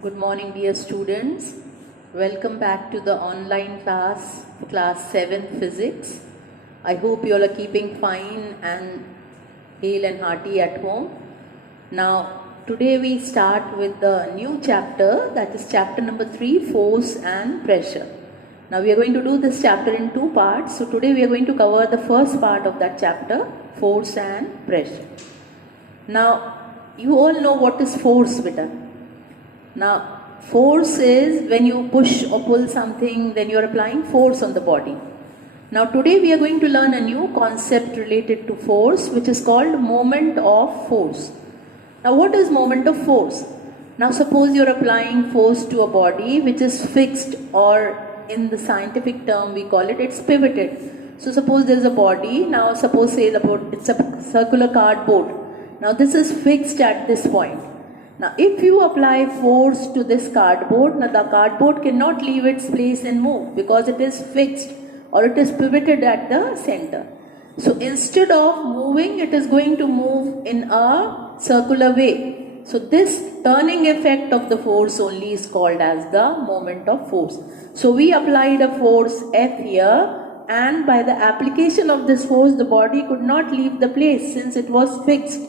Good morning, dear students. Welcome back to the online class for class 7 physics. I hope you all are keeping fine and hale and hearty at home. Now, today we start with the new chapter, that is chapter number 3, force and pressure. Now, we are going to do this chapter in two parts. So, today we are going to cover the first part of that chapter, force and pressure. Now, you all know what is force, beta. Now, force is when you push or pull something, then you are applying force on the body. Now, today we are going to learn a new concept related to force, which is called moment of force. Now, what is moment of force? Now, suppose you are applying force to a body which is fixed, or in the scientific term we call it, it's pivoted. So, suppose there is a body. Now, suppose say it's a circular cardboard. Now, this is fixed at this point. Now, if you apply force to this cardboard, now the cardboard cannot leave its place and move because it is fixed or it is pivoted at the center. So, instead of moving, it is going to move in a circular way. So, this turning effect of the force only is called as the moment of force. So, we applied a force F here, and by the application of this force, the body could not leave the place since it was fixed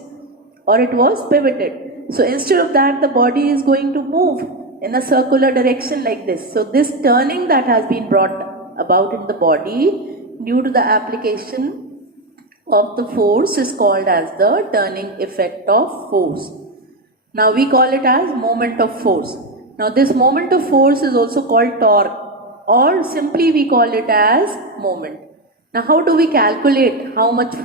or it was pivoted. So instead of that, the body is going to move in a circular direction like this. So this turning that has been brought about in the body due to the application of the force is called as the turning effect of force. Now we call it as moment of force. Now this moment of force is also called torque, or simply we call it as moment. Now how do we calculate how much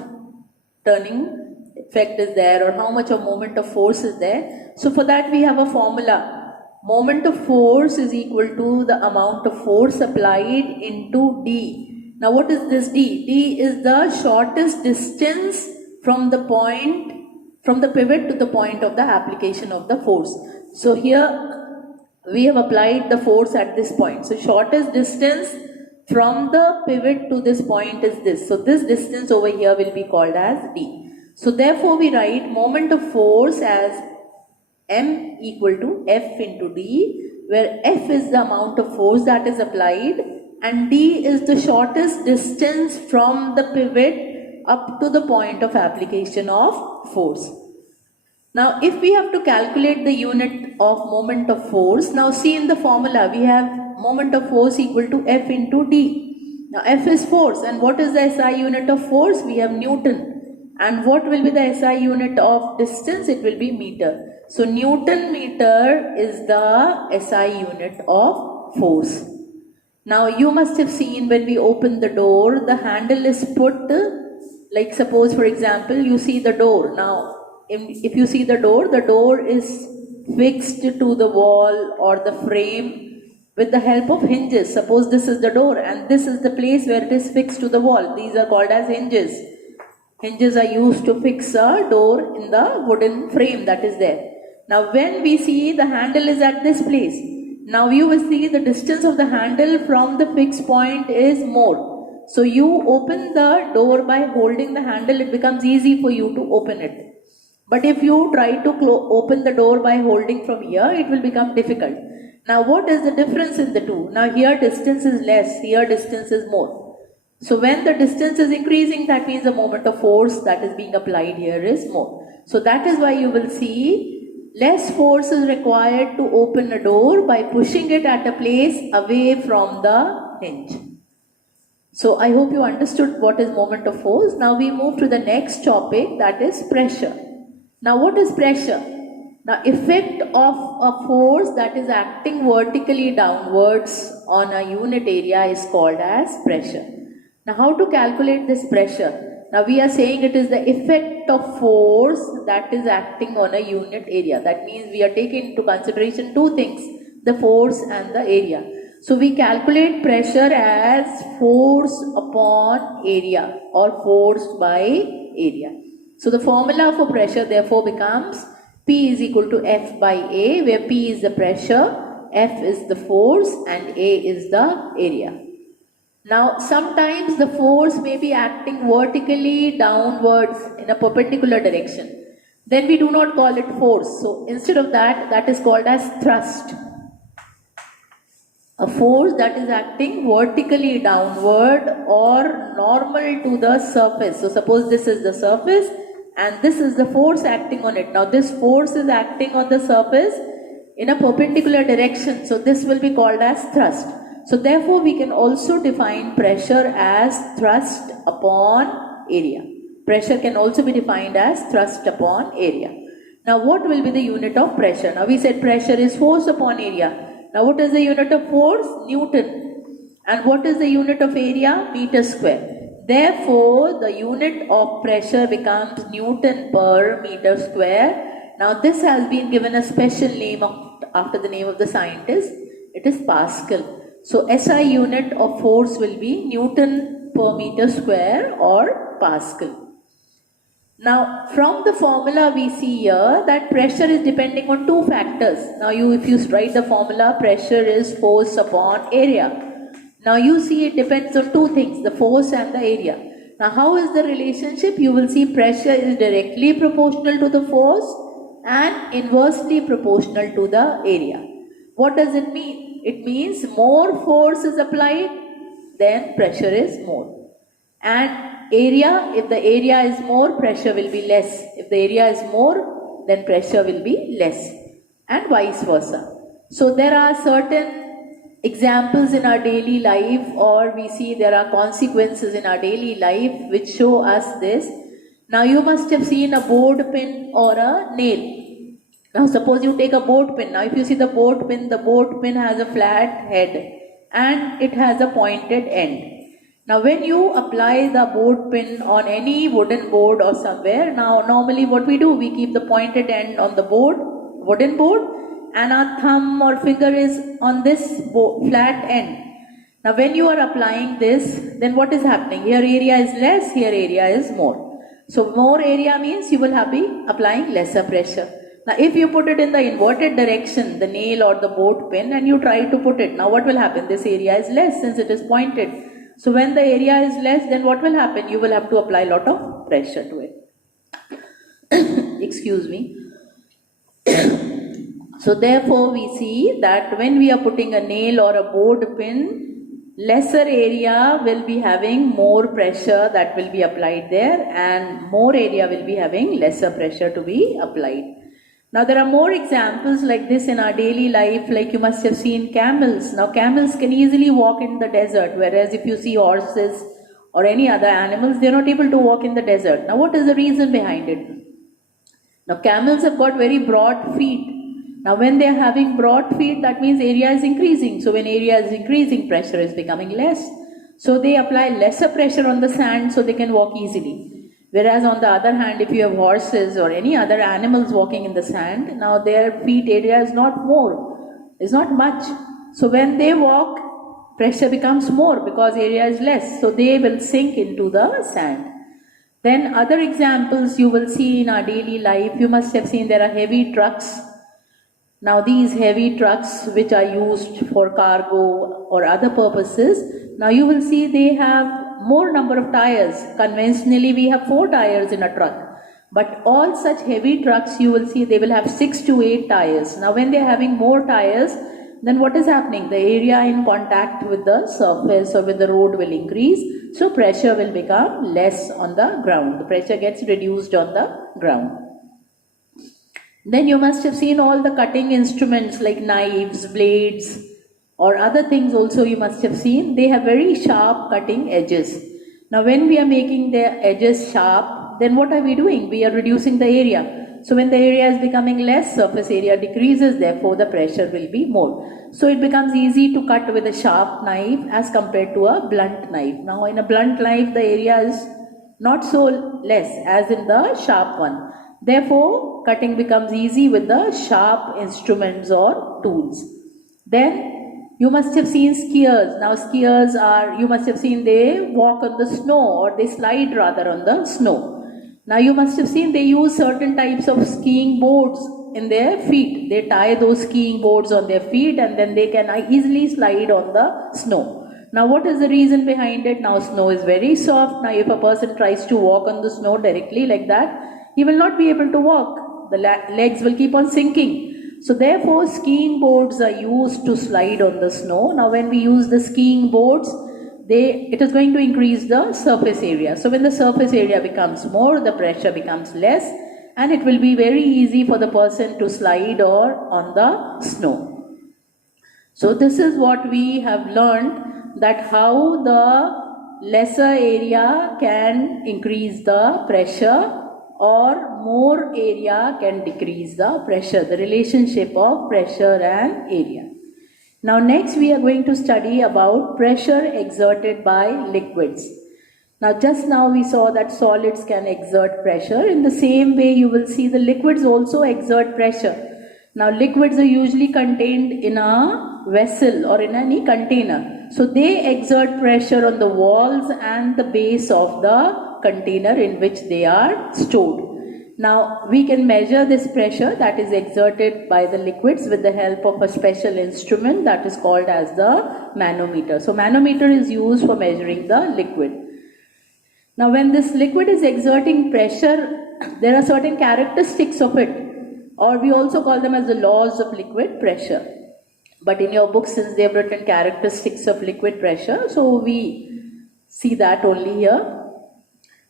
turning effect is there or how much of moment of force is there? So for that we have a formula. Moment of force is equal to the amount of force applied into D. Now what is this D? D is the shortest distance from the pivot to the point of the application of the force. So here we have applied the force at this point. So shortest distance from the pivot to this point is this. So this distance over here will be called as D. So therefore we write moment of force as M equal to F into D, where F is the amount of force that is applied and D is the shortest distance from the pivot up to the point of application of force. Now if we have to calculate the unit of moment of force, now see in the formula we have moment of force equal to F into D. Now F is force, and what is the SI unit of force? We have Newton. And what will be the SI unit of distance? It will be meter. So Newton meter is the SI unit of force. Now you must have seen when we open the door, the handle is put, like suppose for example you see the door. Now if you see the door is fixed to the wall or the frame with the help of hinges. Suppose this is the door and this is the place where it is fixed to the wall. These are called as hinges. Hinges are used to fix a door in the wooden frame that is there. Now when we see the handle is at this place, now you will see the distance of the handle from the fixed point is more. So you open the door by holding the handle, it becomes easy for you to open it. But if you try to open the door by holding from here, it will become difficult. Now what is the difference in the two? Now here distance is less, here distance is more. So when the distance is increasing, that means the moment of force that is being applied here is more. So that is why you will see less force is required to open a door by pushing it at a place away from the hinge. So I hope you understood what is moment of force. Now we move to the next topic, that is pressure. Now what is pressure? Now effect of a force that is acting vertically downwards on a unit area is called as pressure. Now how to calculate this pressure? Now we are saying it is the effect of force that is acting on a unit area. That means we are taking into consideration two things, the force and the area. So we calculate pressure as force upon area or force by area. So the formula for pressure therefore becomes P is equal to F by A, where P is the pressure, F is the force and A is the area. Now sometimes the force may be acting vertically downwards in a perpendicular direction. then we do not call it force. So instead of that, that is called as thrust. A force that is acting vertically downward or normal to the surface. So suppose this is the surface and this is the force acting on it. Now this force is acting on the surface in a perpendicular direction. So this will be called as thrust. So therefore we can also define pressure as thrust upon area. Pressure can also be defined as thrust upon area. Now what will be the unit of pressure? Now we said pressure is force upon area. Now what is the unit of force? Newton. And what is the unit of area? Meter square. Therefore the unit of pressure becomes Newton per meter square. Now this has been given a special name after the name of the scientist. It is Pascal. So SI unit of force will be Newton per meter square or Pascal. Now from the formula we see here that pressure is depending on two factors. Now if you write the formula, pressure is force upon area. Now you see it depends on two things, the force and the area. Now how is the relationship? You will see pressure is directly proportional to the force and inversely proportional to the area. What does it mean? It means more force is applied, then pressure is more. And area, if the area is more, pressure will be less. If the area is more, then pressure will be less, and vice versa. So there are certain examples in our daily life, or we see there are consequences in our daily life which show us this. Now you must have seen a board pin or a nail. Now suppose you take a board pin. Now if you see the board pin has a flat head and it has a pointed end. Now when you apply the board pin on any wooden board or somewhere, now normally what we do, we keep the pointed end on the wooden board, and our thumb or finger is on this flat end. Now when you are applying this, then what is happening? Here area is less, here area is more. So more area means you will be applying lesser pressure. Now if you put it in the inverted direction, the nail or the board pin, and you try to put it, now what will happen? This area is less since it is pointed. So when the area is less, then what will happen? You will have to apply a lot of pressure to it. Excuse me. So therefore we see that when we are putting a nail or a board pin, lesser area will be having more pressure that will be applied there, and more area will be having lesser pressure to be applied. Now there are more examples like this in our daily life, like you must have seen camels. Now camels can easily walk in the desert, whereas if you see horses or any other animals, they are not able to walk in the desert. Now what is the reason behind it? Now camels have got very broad feet. Now when they are having broad feet, that means area is increasing. So when area is increasing, pressure is becoming less. So they apply lesser pressure on the sand so they can walk easily. Whereas on the other hand, if you have horses or any other animals walking in the sand, now their feet area is not much. So when they walk, pressure becomes more because area is less. So they will sink into the sand. Then other examples you will see in our daily life, you must have seen there are heavy trucks. Now these heavy trucks which are used for cargo or other purposes, now you will see they have more number of tires. Conventionally we have 4 tires in a truck, but all such heavy trucks you will see they will have 6 to 8 tires. Now when they are having more tires, then what is happening? The area in contact with the surface or with the road will increase, so pressure will become less on the ground. The pressure gets reduced on the ground. Then you must have seen all the cutting instruments like knives, blades, or other things also you must have seen. They have very sharp cutting edges. Now when we are making their edges sharp, then what are we doing? We are reducing the area. So when the area is becoming less, surface area decreases, therefore the pressure will be more. So it becomes easy to cut with a sharp knife as compared to a blunt knife. Now in a blunt knife, the area is not so less as in the sharp one. Therefore, cutting becomes easy with the sharp instruments or tools. Then you must have seen skiers. Now skiers are, you must have seen they walk on the snow, or they slide rather on the snow. Now you must have seen they use certain types of skiing boards in their feet. They tie those skiing boards on their feet and then they can easily slide on the snow. Now what is the reason behind it? Now snow is very soft. Now if a person tries to walk on the snow directly like that, he will not be able to walk. The legs will keep on sinking. So therefore, skiing boards are used to slide on the snow. Now when we use the skiing boards, it is going to increase the surface area. So when the surface area becomes more, the pressure becomes less, and it will be very easy for the person to slide or on the snow. So this is what we have learned, that how the lesser area can increase the pressure or more area can decrease the pressure, the relationship of pressure and area. Now next we are going to study about pressure exerted by liquids. Now just now we saw that solids can exert pressure. In the same way you will see the liquids also exert pressure. Now liquids are usually contained in a vessel or in any container. So they exert pressure on the walls and the base of the container in which they are stored. Now we can measure this pressure that is exerted by the liquids with the help of a special instrument that is called as the manometer. So manometer is used for measuring the liquid. Now when this liquid is exerting pressure, there are certain characteristics of it, or we also call them as the laws of liquid pressure. But in your book, since they have written characteristics of liquid pressure, so we see that only here.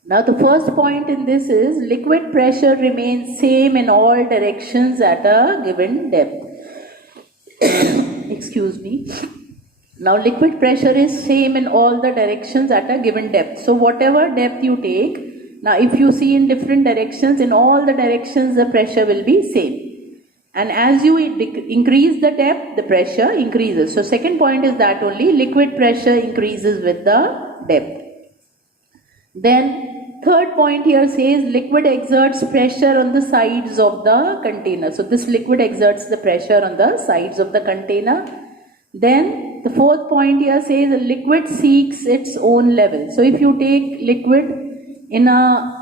Now the first point in this is liquid pressure remains same in all directions at a given depth. Excuse me. Now liquid pressure is same in all the directions at a given depth. So whatever depth you take, now if you see in different directions, in all the directions the pressure will be same. And as you increase the depth, the pressure increases. So second point is that only liquid pressure increases with the depth. Then third point here says liquid exerts pressure on the sides of the container. So this liquid exerts the pressure on the sides of the container. Then the fourth point here says a liquid seeks its own level. So if you take liquid in a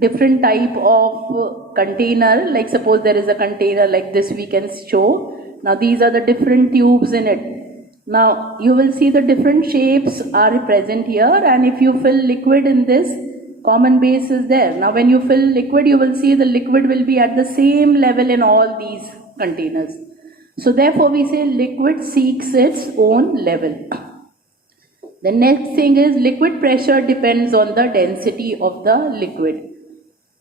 different type of container, like suppose there is a container like this we can show. Now these are the different tubes in it. Now you will see the different shapes are present here, and if you fill liquid in this, common base is there. Now when you fill liquid, you will see the liquid will be at the same level in all these containers. So therefore we say liquid seeks its own level. The next thing is liquid pressure depends on the density of the liquid.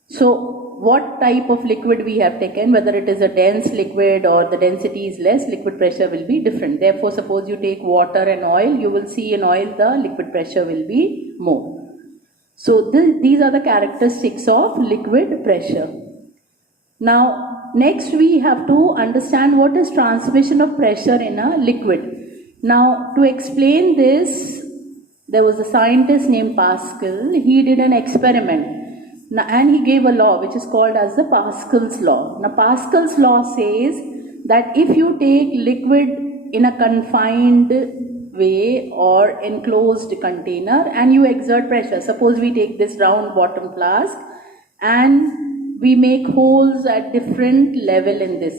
So what type of liquid we have taken, whether it is a dense liquid or the density is less, liquid pressure will be different. Therefore suppose you take water and oil, you will see in oil the liquid pressure will be more. So these are the characteristics of liquid pressure. Now next we have to understand what is transmission of pressure in a liquid. Now to explain this, there was a scientist named Pascal. He did an experiment. Now, and he gave a law which is called as the Pascal's law. Now Pascal's law says that if you take liquid in a confined way or enclosed container and you exert pressure, suppose we take this round bottom flask and we make holes at different level in this,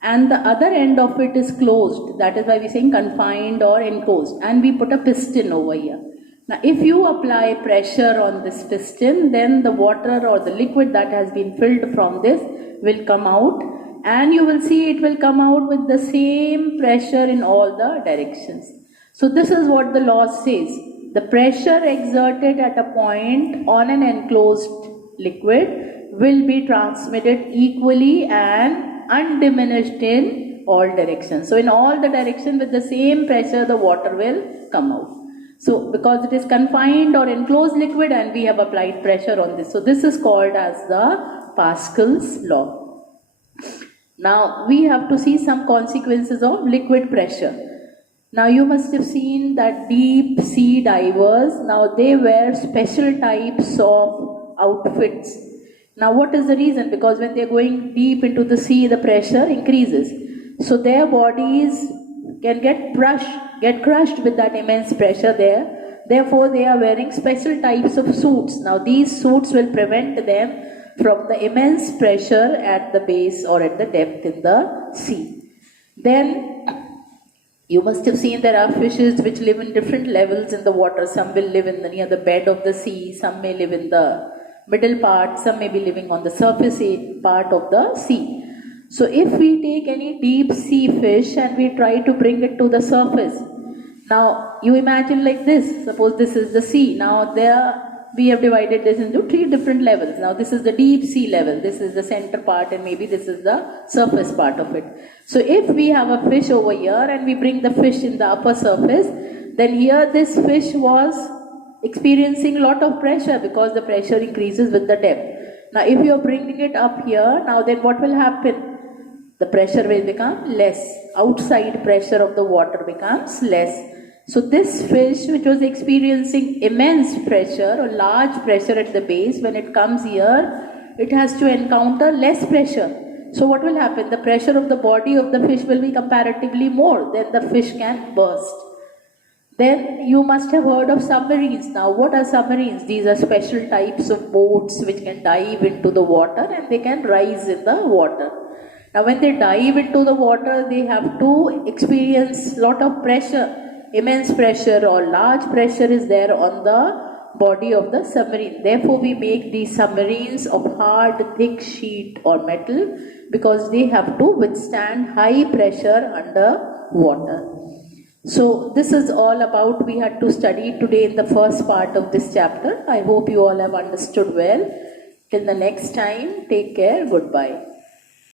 and the other end of it is closed, that is why we are saying confined or enclosed, and we put a piston over here. Now if you apply pressure on this piston, then the water or the liquid that has been filled from this will come out, and you will see it will come out with the same pressure in all the directions. So this is what the law says. The pressure exerted at a point on an enclosed liquid will be transmitted equally and undiminished in all directions. So in all the directions with the same pressure the water will come out. So because it is confined or enclosed liquid and we have applied pressure on this. So this is called as the Pascal's law. Now we have to see some consequences of liquid pressure. Now you must have seen that deep sea divers, now they wear special types of outfits. Now what is the reason? Because when they are going deep into the sea, the pressure increases. So their bodies can get crushed with that immense pressure there. Therefore they are wearing special types of suits. Now these suits will prevent them from the immense pressure at the base or at the depth in the sea. Then you must have seen there are fishes which live in different levels in the water. Some will live near the bed of the sea, some may live in the middle part, some may be living on the surface part of the sea. So if we take any deep sea fish and we try to bring it to the surface, now you imagine like this, suppose this is the sea. Now there we have divided this into 3 different levels. Now this is the deep sea level, this is the center part, and maybe this is the surface part of it. So if we have a fish over here and we bring the fish in the upper surface, then here this fish was experiencing a lot of pressure because the pressure increases with the depth. Now if you are bringing it up here, now then what will happen? The pressure will become less. Outside pressure of the water becomes less. So this fish, which was experiencing immense pressure or large pressure at the base, when it comes here, it has to encounter less pressure. So what will happen? The pressure of the body of the fish will be comparatively more, then the fish can burst. Then you must have heard of submarines. Now what are submarines? These are special types of boats which can dive into the water and they can rise in the water. Now when they dive into the water, they have to experience lot of pressure. Immense pressure or large pressure is there on the body of the submarine. Therefore we make these submarines of hard, thick sheet or metal because they have to withstand high pressure under water. So this is all about we had to study today in the first part of this chapter. I hope you all have understood well. Till the next time, take care. Goodbye.